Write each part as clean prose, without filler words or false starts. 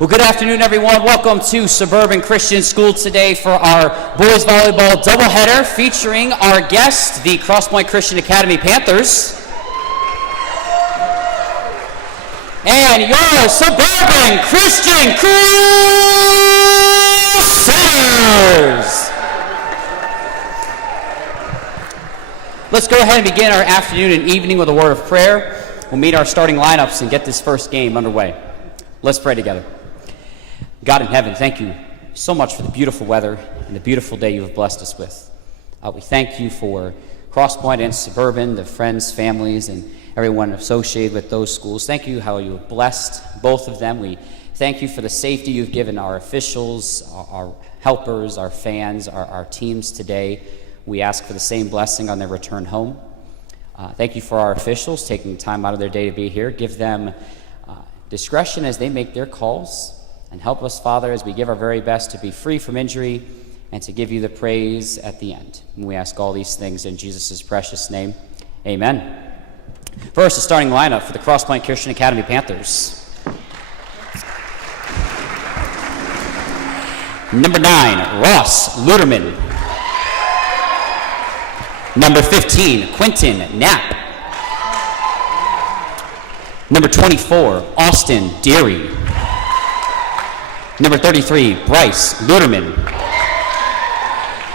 Well, good afternoon, everyone. Welcome to Suburban Christian School today for our boys volleyball doubleheader featuring our guest, the Crosspointe Christian Academy Panthers, and your Suburban Christian Crusaders. Let's go ahead and begin our afternoon and evening with a word of prayer. We'll meet our starting lineups and get this first game underway. Let's pray together. God in heaven, thank you so much for the beautiful weather and the beautiful day you have blessed us with. We thank you for Crosspointe and Suburban, the friends, families, and everyone associated with those schools. Thank you how you have blessed both of them. We thank you for the safety you've given our officials, our helpers, our fans, our teams today. We ask for the same blessing on their return home. Thank you for our officials taking time out of their day to be here. Give them discretion as they make their calls. And help us, Father, as we give our very best to be free from injury and to give you the praise at the end. And we ask all these things in Jesus' precious name. Amen. First, the starting lineup for the Crosspointe Christian Academy Panthers. Number 9, Ross Luderman. Number 15, Quentin Knapp. Number 24, Austin Deary. Number 33, Bryce Luderman.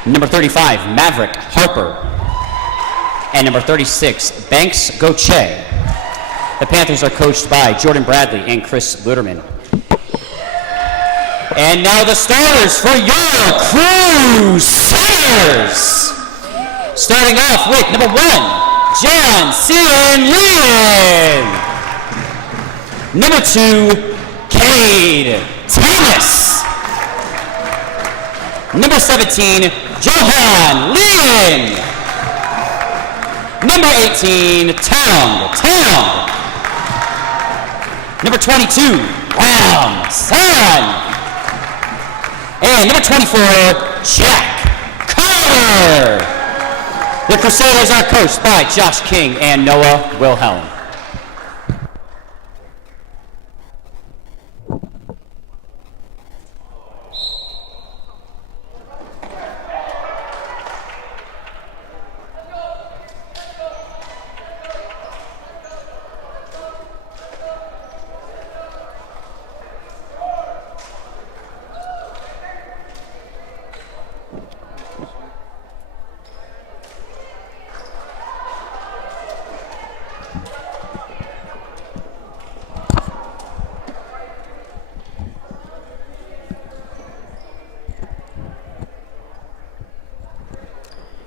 Number 35, Maverick Harper. And number 36, Banks Goche. The Panthers are coached by Jordan Bradley and Chris Luderman. And now the starters for your Crusaders. Starting off with number 1, John Cian Leon. Number 2, Cade Thomas. Number 17, Johan Lin. Number 18, Tong. Number 22, Ram San. And number 24, Jack Carter. The Crusaders are coached by Josh King and Noah Wilhelm.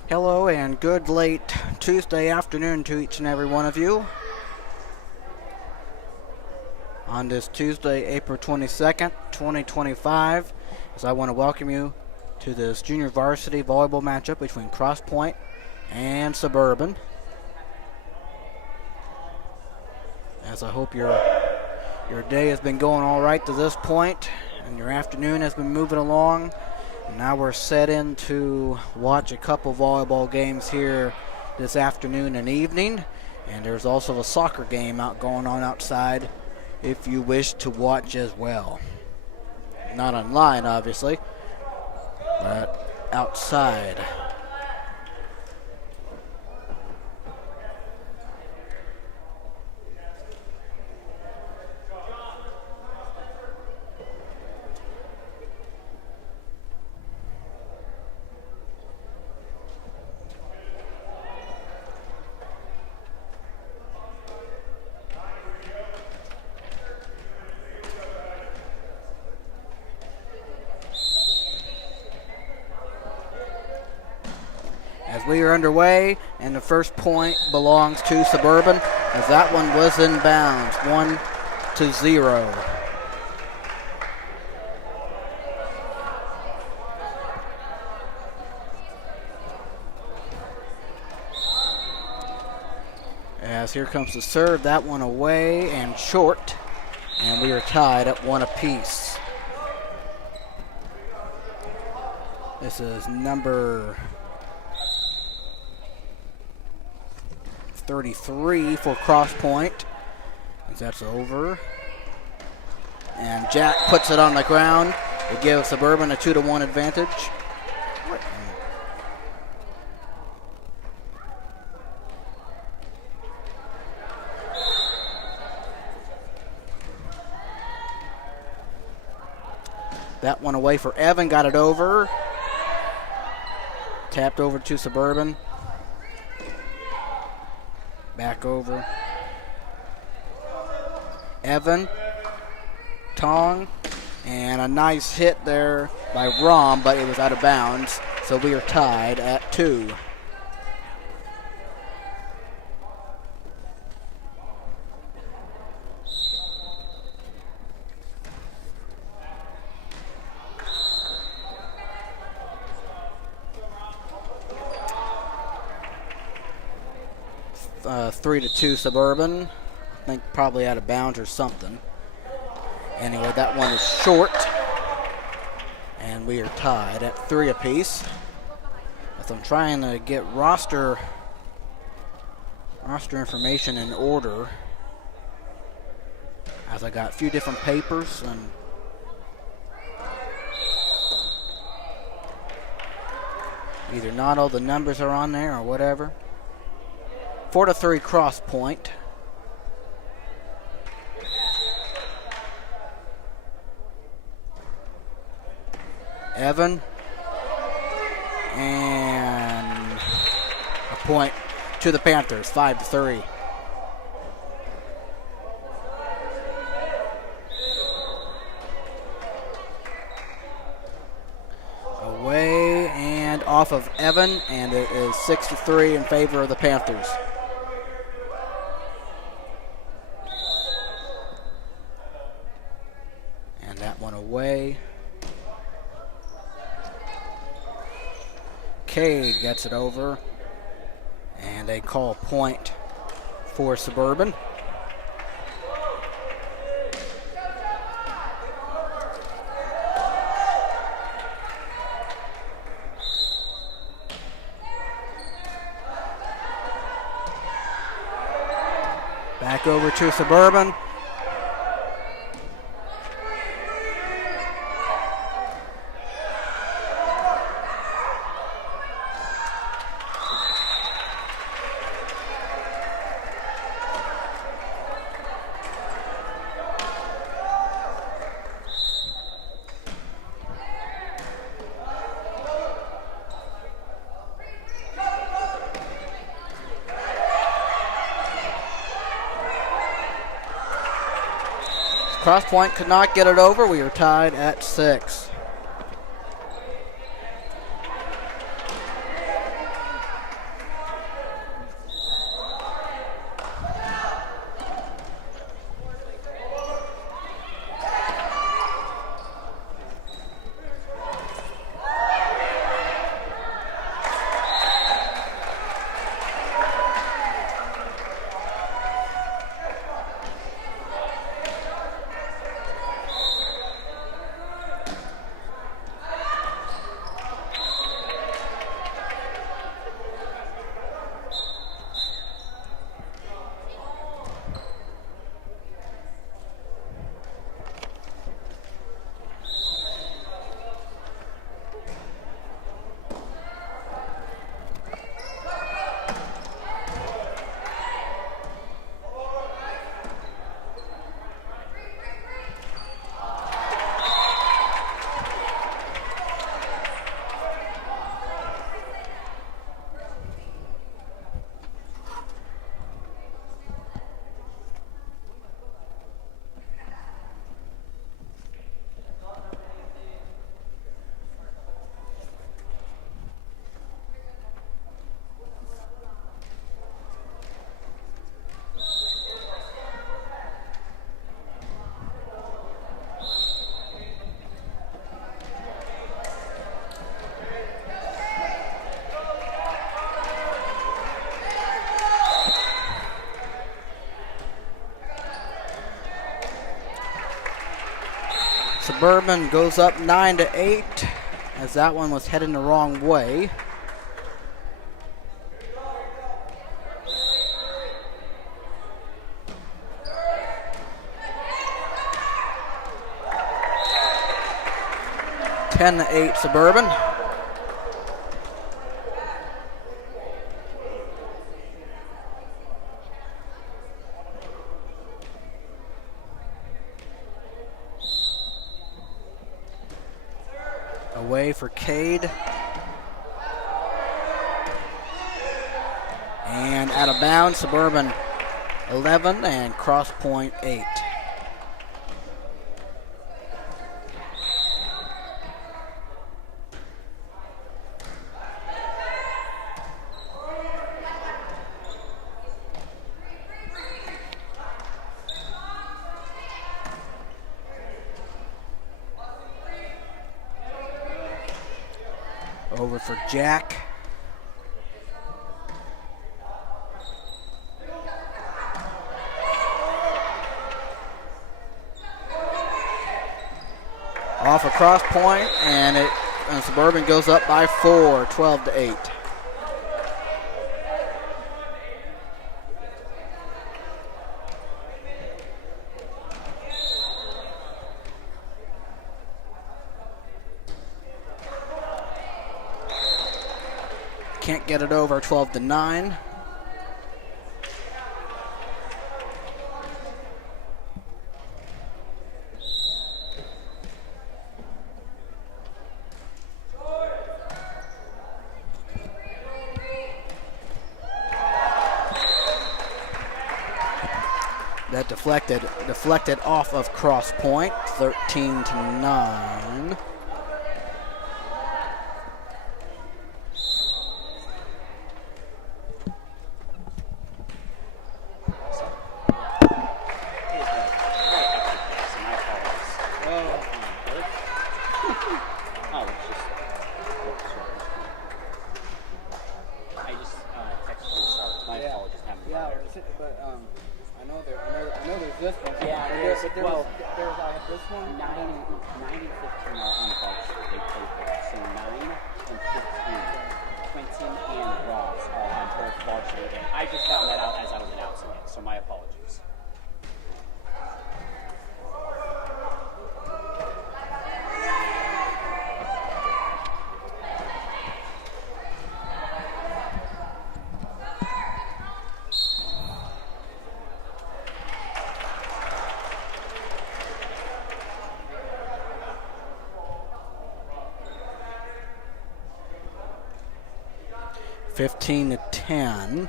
Hello and good late Tuesday afternoon to each and every one of you. On this Tuesday, April 22nd, 2025, as I want to welcome you to this junior varsity volleyball matchup between Crosspointe and Suburban. As I hope your day has been going all right to this point and your afternoon has been moving along. Now we're set in to watch a couple volleyball games here this afternoon and evening. And there's also a soccer game going on outside if you wish to watch as well. Not online, obviously, but outside. We are underway, and the first point belongs to Suburban, as that one was in bounds, 1-0. As here comes the serve, that one away and short, and we are tied at 1 apiece. This is number 33 for Crosspointe, as that's over. and Jack puts it on the ground to give Suburban a 2-1 advantage. That one away for Evan, got it over. Tapped over to Suburban. Back over. Evan. Tong. And a nice hit there by Rom, but it was out of bounds. So we are tied at 2. Uh, 3-2 Suburban. I think probably out of bounds or something. Anyway, that one is short. And we are tied at 3 apiece. As I'm trying to get roster information in order. As I got a few different papers and either not all the numbers are on there or whatever. 4-3 Crosspointe. Evan. And a point to the Panthers, 5-3. Away and off of Evan, and it is 6-3 in favor of the Panthers. Away. Cade gets it over. And they call point for Suburban. Back over to Suburban. Crosspointe could not get it over. We are tied at 6. Suburban goes up 9-8 as that one was heading the wrong way. 10-8 Suburban. Away for Cade. And out of bounds, Suburban 11 and Crosspointe 8. Over for Jack. Off a Crosspointe, and Suburban goes up by 4, 12-8. Can't get it over, 12-9. That deflected off of Crosspointe, 13-9. I just found that out as I was announcing it, so my apologies. Fifteen to 10.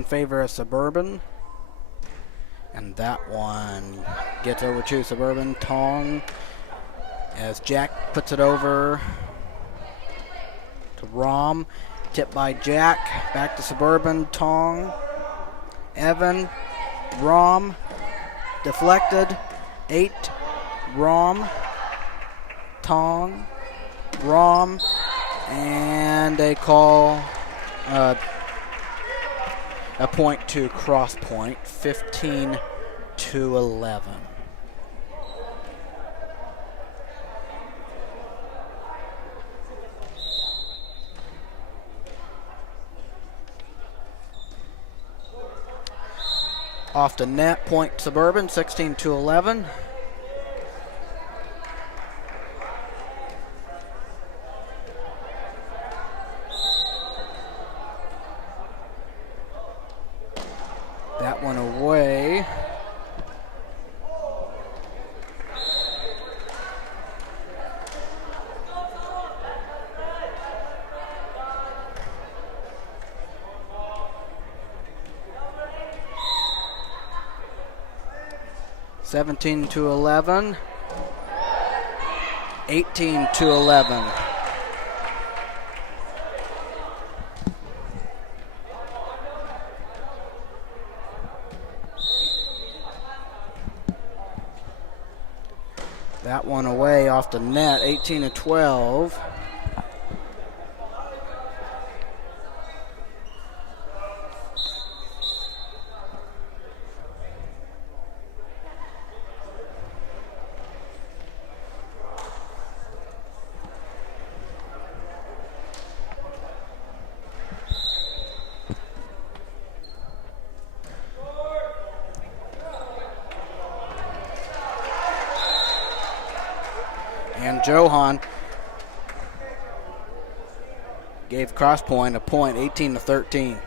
in favor of Suburban. And that one gets over to Suburban. Tong as Jack puts it over to Rom. Tipped by Jack. Back to Suburban. Tong. Evan. Rom. Deflected. 8. Rom. Tong. Rom. And they call a point to Crosspointe, 15-11. Off the net, point Suburban, 16-11. That one away. Seventeen to 11. 18 to 11. That one away off the net, 18 to 12. And Johan gave Crosspointe a point, 18-13.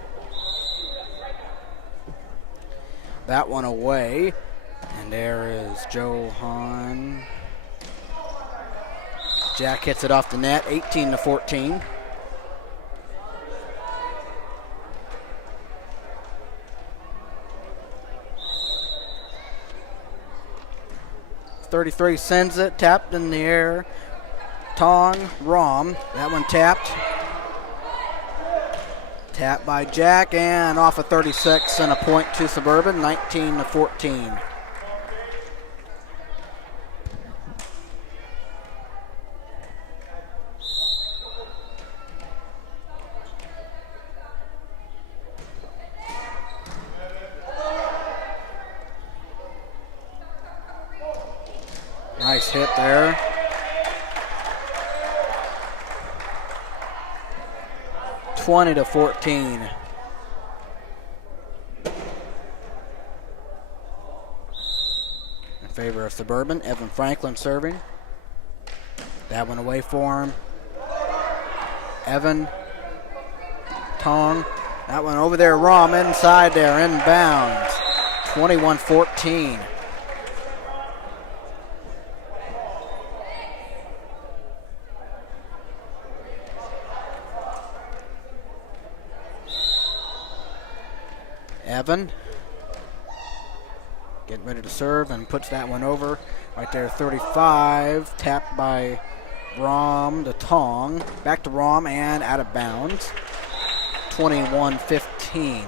That one away. And there is Johan. Jack hits it off the net, 18-14. .33 sends it, tapped in the air. Tong, Rom, that one tapped. Tapped by Jack and off of 36 and a point to Suburban, 19-14. Nice hit there. (20-14). In favor of Suburban. Evan Franklin serving. That one away for him. Evan. Tong. That one over there. Rom inside there. Inbounds. 21-14. Evan getting ready to serve and puts that one over. Right there, 35. Tapped by Rom to Tong. Back to Rom and out of bounds. 21-15.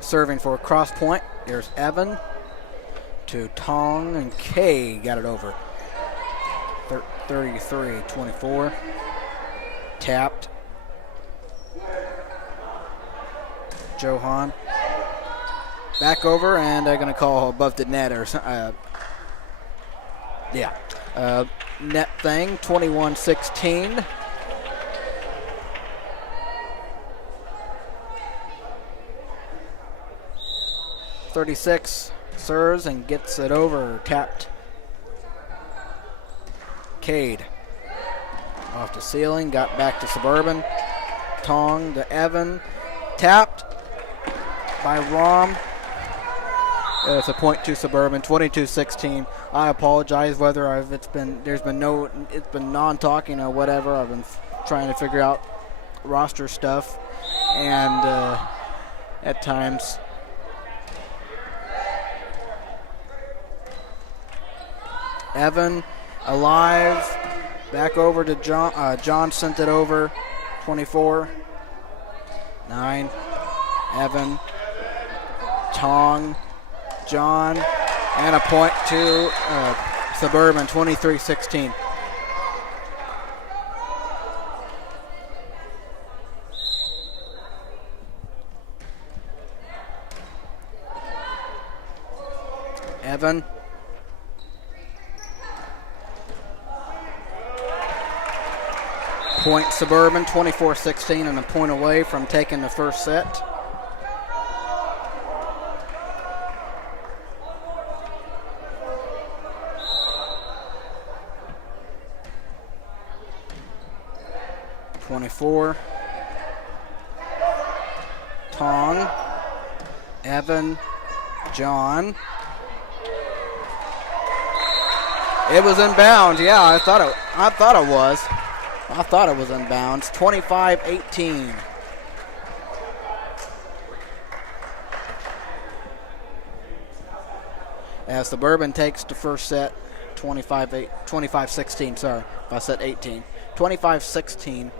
Serving for Crosspointe. There's Evan. To Tong and Kay got it over. 33-24. Tapped. Johan. Back over, and they're going to call above the net or net thing. 21-16. .36 serves and gets it over. Tapped. Cade. Off the ceiling. Got back to Suburban. Tong to Evan. Tapped by Rom. It's a point to Suburban. 22-16. I apologize whether it's been non-talking or whatever. I've been trying to figure out roster stuff, and at times. Evan alive. Back over to John. John sent it over. 24. 9. Evan. Tong. John. And a point to Suburban. 23-16. Evan. Point Suburban, 24-16, and a point away from taking the first set. .24. Tong. Evan. John. It was in bounds. Yeah, I thought it was. I thought it was in bounds. 25-18. As Suburban takes the first set, 25-16. Sorry, if I said 18. 25-16.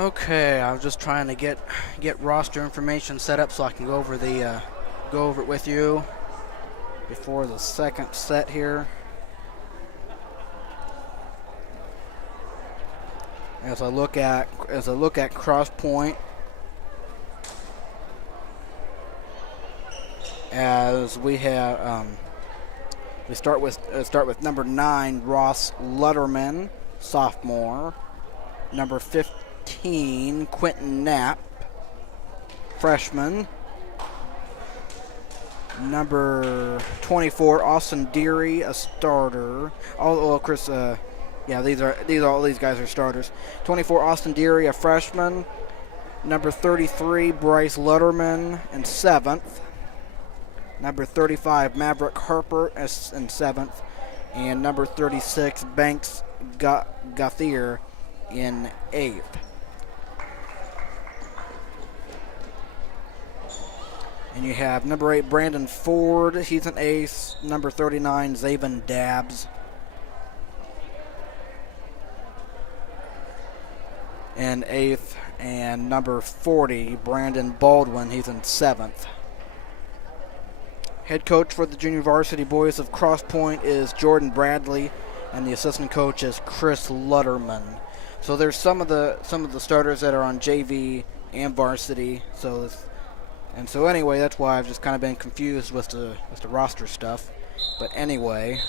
Okay, I was just trying to get roster information set up so I can go over it with you before the second set here. As I look at Crosspointe, as we have we start with number 9, Ross Lutterman, sophomore. Number 15, Quentin Knapp, freshman. Number 24, Austin Deary, a starter. All these guys are starters. 24, Austin Deary, a freshman. Number 33, Bryce Lutterman, in 7th. Number 35, Maverick Harper, in 7th. And number 36, Banks Gauthier, in 8th. And you have number 8, Brandon Ford. He's an ace. Number 39, Zaven Dabbs. In 8th. And number 40, Brandon Baldwin. He's in 7th. Head coach for the junior varsity boys of Crosspointe is Jordan Bradley, and the assistant coach is Chris Lutterman. So there's some of the starters that are on JV and varsity. So anyway, that's why I've just kind of been confused with the roster stuff. But anyway,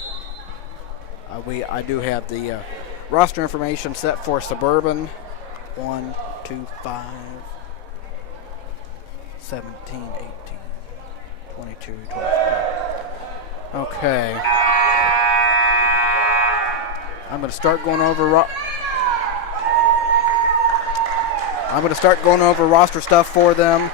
I do have the roster information set for Suburban. 1, 2, 5, 17, 18, 22, 24. Okay. I'm going to start going over roster stuff for them.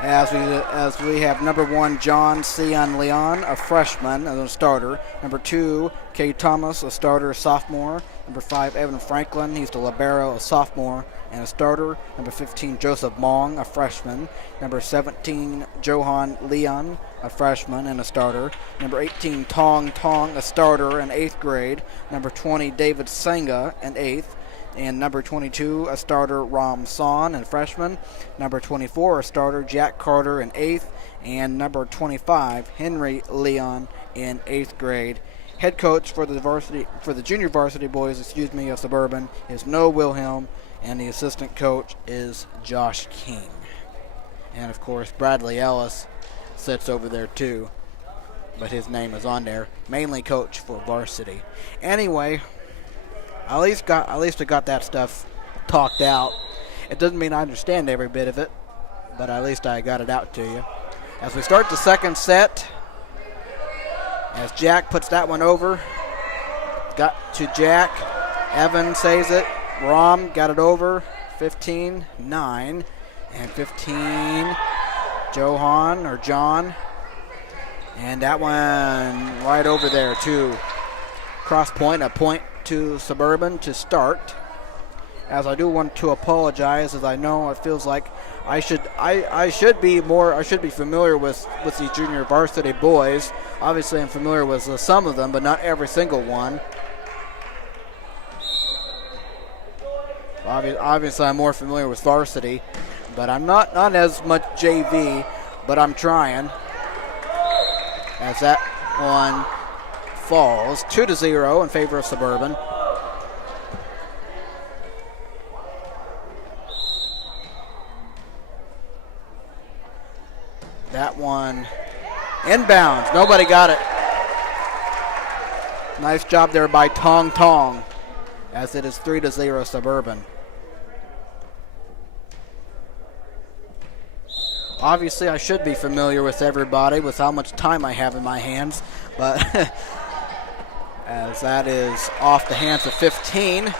As we have number 1, John Sion Leon, a freshman, as a starter. Number 2, Kay Thomas, a starter, sophomore. Number 5, Evan Franklin, he's the libero, a sophomore and a starter. Number 15, Joseph Mong, a freshman. Number 17, Johan Leon, a freshman and a starter. Number 18, Tong Tong, a starter in 8th grade. Number 20, David Senga in 8th. And number 22, a starter, Ram Son, and freshman. Number 24, a starter, Jack Carter, in 8th. And number 25, Henry Leon, in 8th grade. Head coach for the junior varsity boys, of Suburban, is Noah Wilhelm, and the assistant coach is Josh King. And of course, Bradley Ellis sits over there too, but his name is on there. Mainly coach for varsity. Anyway. At least I got that stuff talked out. It doesn't mean I understand every bit of it, but at least I got it out to you. As we start the second set, as Jack puts that one over, got to Jack. Evan saves it. Rom got it over. 15-9 and 15. John. And that one right over there to Crosspointe, a point to Suburban to start. As I do want to apologize, as I know it feels like I should be familiar with these junior varsity boys. Obviously I'm familiar with some of them, but not every single one. Obviously I'm more familiar with varsity, but I'm not as much JV, but I'm trying. As that one falls 2-0 in favor of Suburban. That one inbounds. Nobody got it. Nice job there by Tong Tong, as it is 3-0 Suburban. Obviously, I should be familiar with everybody with how much time I have in my hands, but as that is off the hands of 15.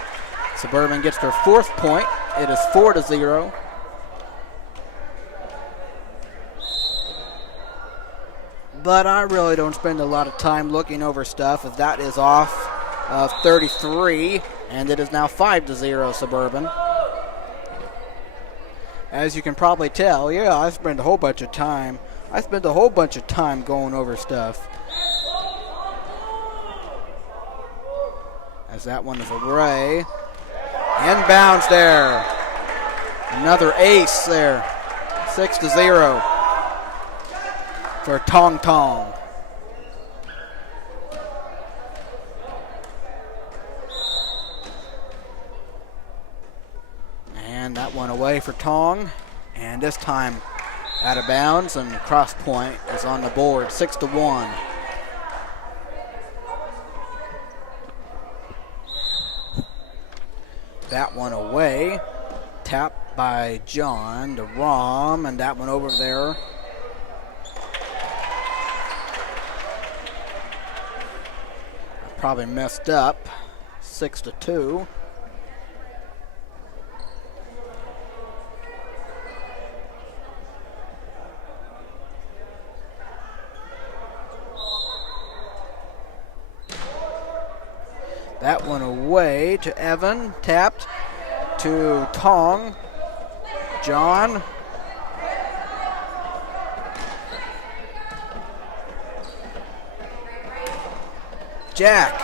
Suburban gets their 4th point. It is 4-0. But I really don't spend a lot of time looking over stuff, as that is off of 33, and it is now 5-0 Suburban. As you can probably tell, I spend a whole bunch of time. Going over stuff. As that one is away. Inbounds there. Another ace there. 6-0 for Tong Tong. And that one away for Tong. And this time out of bounds, and Crosspointe is on the board, 6-1. That one away. Tapped by John to Rom, and that one over there. Probably messed up. 6-2. That one away to Evan. Tapped to Tong. John. Jack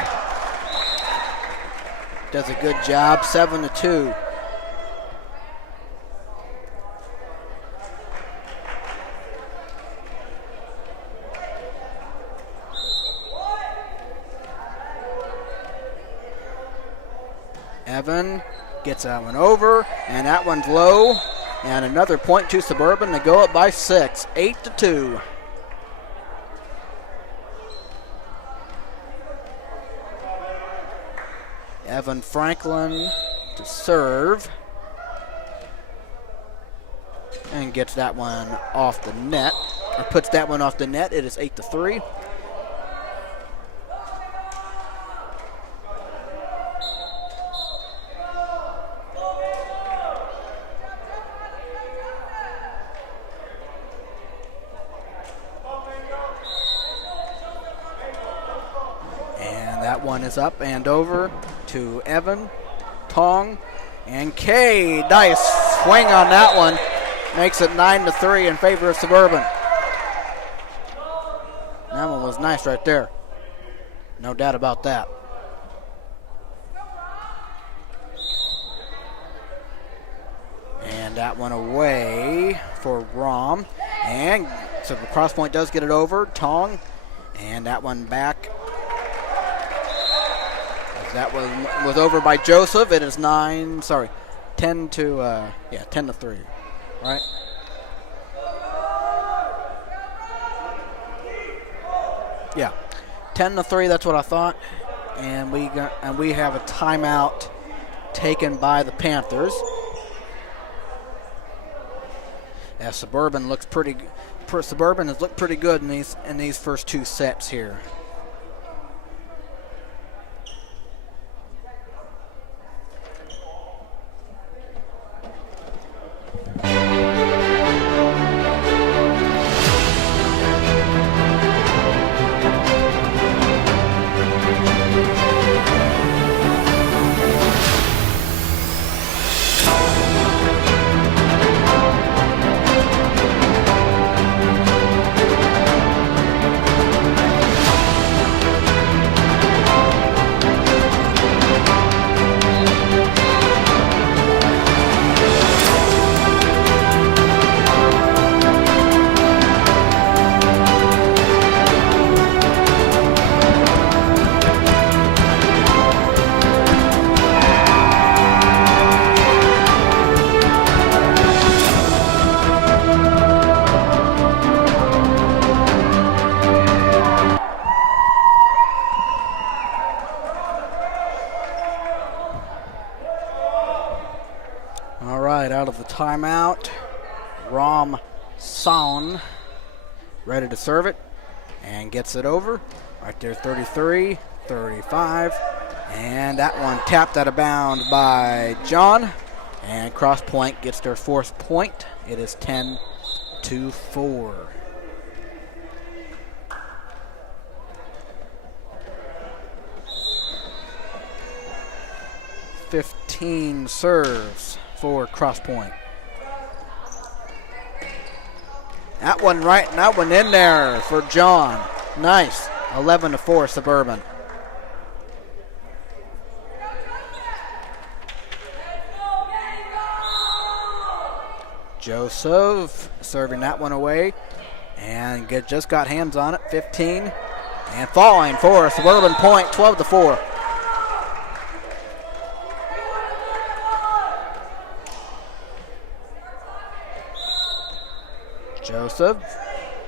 does a good job. 7-2. Evan gets that one over, and that one's low. And another point to Suburban to go up by 6, 8-2. Evan Franklin to serve. And gets that one off the net, or puts that one off the net. It is 8-3. One is up and over to Evan, Tong, and Kay. Nice swing on that one. Makes it 9-3 in favor of Suburban. That one was nice right there. No doubt about that. And that one away for Rom. And so the Crosspointe does get it over. Tong. And that one back. That was over by Joseph. It is 10-3, right? Yeah, 10-3. That's what I thought. And we have a timeout taken by the Panthers. As Suburban looks pretty. Suburban has looked pretty good in these first two sets here. Out of the timeout, Rom Son ready to serve it and gets it over. Right there, 33, 35. And that one tapped out of bounds by John. And Crosspointe gets their fourth point. It is 10-4. (15) serves for Crosspointe. That one right, and that one in there for John. Nice. 11-4 Suburban. Joseph serving that one away. And just got hands on it, 15. And falling for Suburban point, 12-4. Joseph,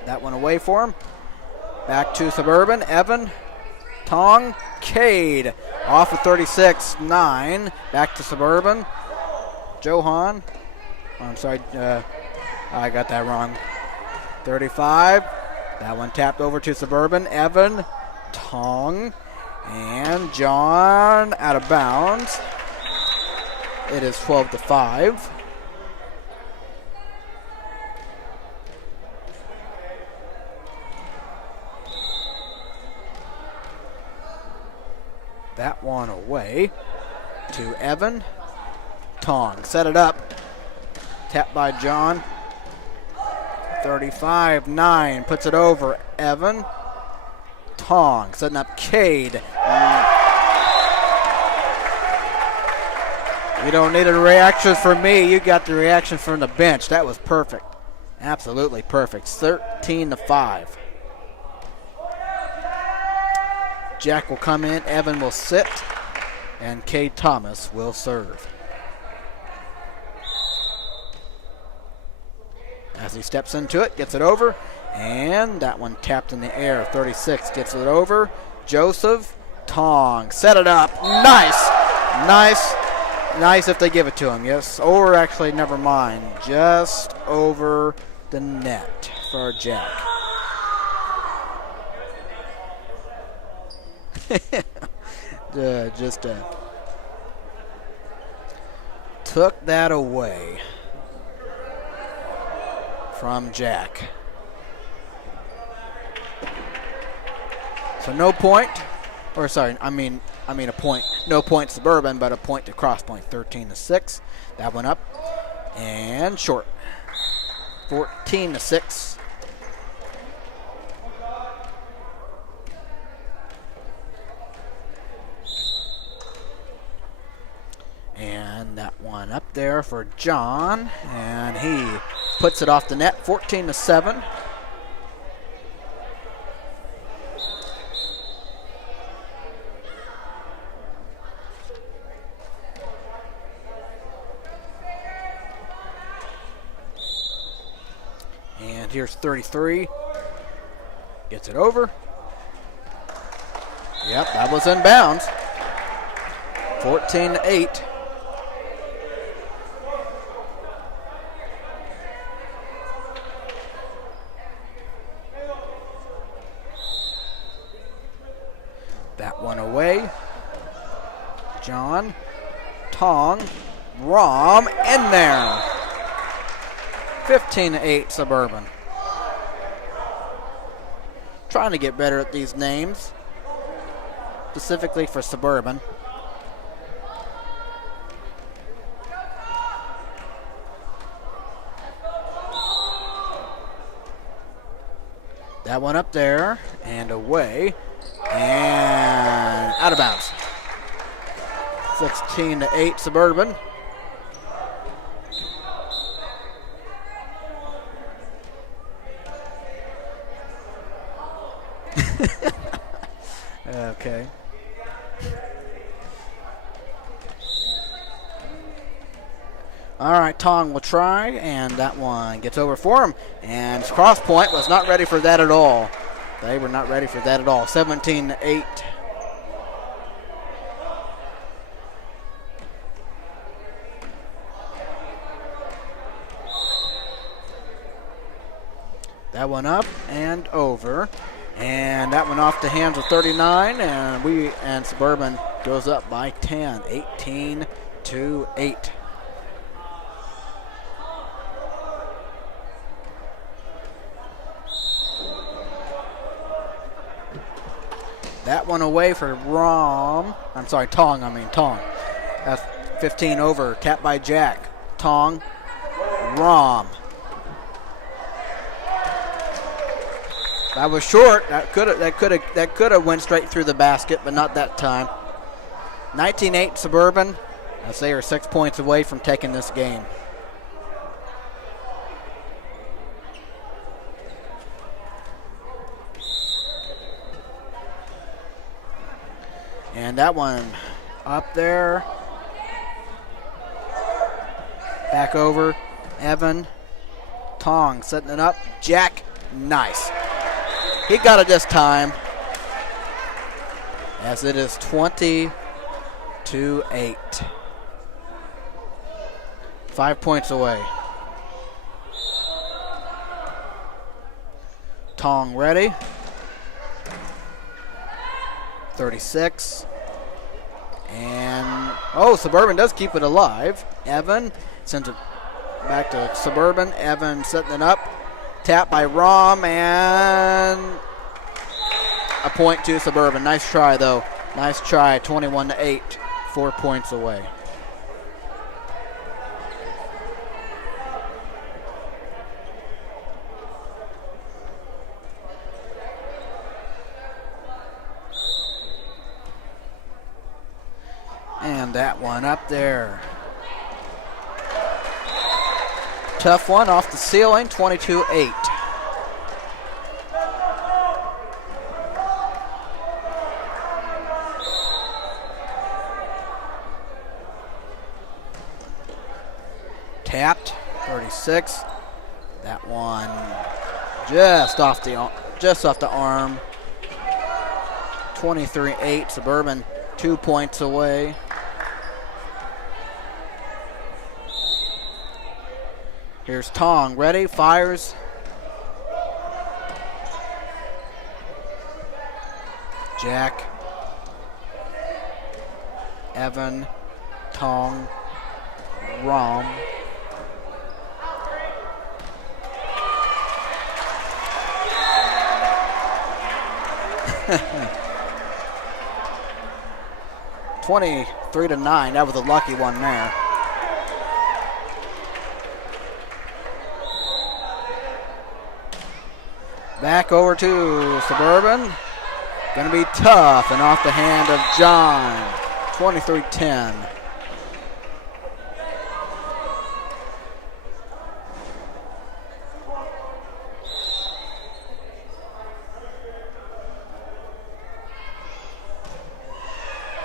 that one away for him. Back to Suburban, Evan, Tong, Cade. Off of 36-9. Back to Suburban. Johan. I'm sorry, I got that wrong. 35. That one tapped over to Suburban. Evan, Tong, and John out of bounds. It is 12-5. That one away to Evan. Tong set it up. Tapped by John. 35-9 puts it over Evan. Tong setting up Cade. You don't need a reaction from me. You got the reaction from the bench. That was perfect. Absolutely perfect. 13-5. Jack will come in, Evan will sit, and Cade Thomas will serve. As he steps into it, gets it over, and that one tapped in the air. 36 gets it over. Joseph, Tong, set it up. Nice if they give it to him, yes. Or actually, never mind. Just over the net for Jack. Took that away from Jack. So no point, or sorry, I mean a point. No point Suburban, but a point to Crosspointe. 13-6. That one up and short. 14-6. And that one up there for John, and he puts it off the net. 14-7. And here's 33. Gets it over. Yep, that was in bounds. 14-8. That one away. John, Tong, Rom, in there. 15-8 Suburban. Trying to get better at these names, specifically for Suburban. That one up there and away. And out of bounds. 16-8 Suburban. Okay. All right, Tong will try, and that one gets over for him. And Crosspointe was not ready for that at all. They were not ready for that at all. 17-8. That one up and over. And that one off the hands of 39. And Suburban goes up by 10. 18-8. That one away for Tong. That's 15 over. Tapped by Jack. Tong. Rom. That was short. That could have went straight through the basket, but not that time. 19-8 Suburban, as they are 6 points away from taking this game. And that one up there. Back over. Evan. Tong setting it up. Jack. Nice. He got it this time. As it is 20-8. 5 points away. Tong ready. 36. And, Suburban does keep it alive. Evan sends it back to Suburban. Evan setting it up. Tap by Rom, and a point to Suburban. Nice try, though. Nice try. 21-8. 4 points away. And that one up there. Tough one off the ceiling, 22-8. Tapped, 36. That one just off the arm. 23-8. Suburban 2 points away. Here's Tong, ready, fires. Jack, Evan, Tong, Rom. (23-9). That was a lucky one there. Back over to Suburban. Going to be tough and off the hand of John. 23-10.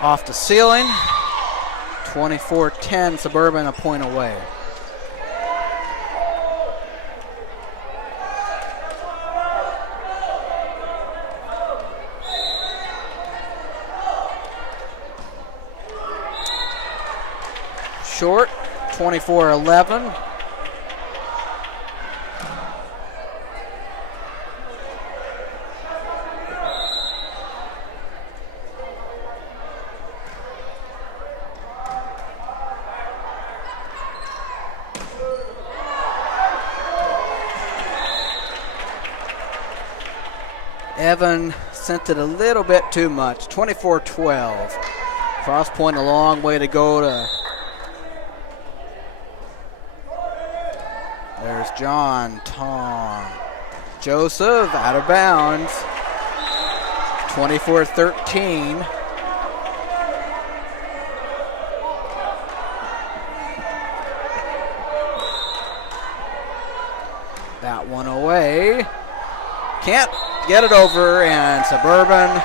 Off the ceiling. 24-10. Suburban a point away. Short, 24-11. Evan sent it a little bit too much, 24-12. Crosspointe a long way to go to. There's John, Tong, Joseph out of bounds. 24-13. That one away. Can't get it over, and Suburban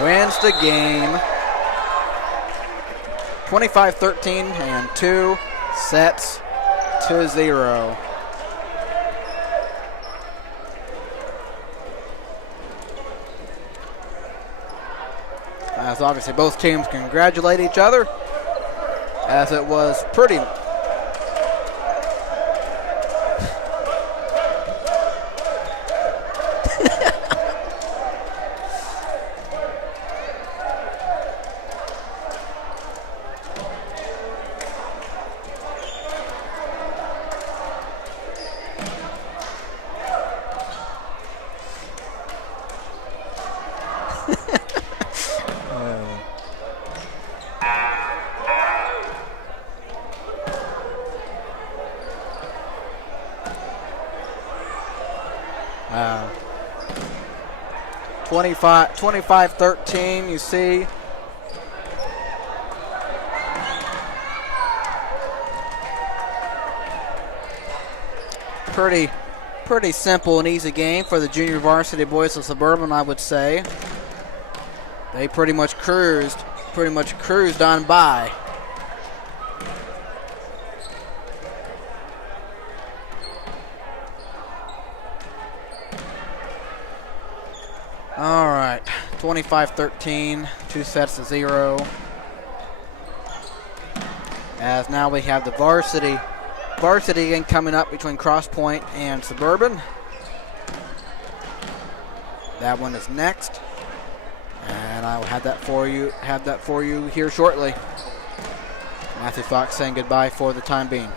wins the game. 25-13 and 2 sets to 0. As obviously both teams congratulate each other, as it was pretty. Wow. 25-13, you see. Pretty simple and easy game for the junior varsity boys of Suburban, I would say. They pretty much cruised on by. All right, 25-13, 2 sets to 0. As now we have the varsity game coming up between Crosspointe and Suburban. That one is next, and I will have that for you here shortly. Matthew Fox saying goodbye for the time being.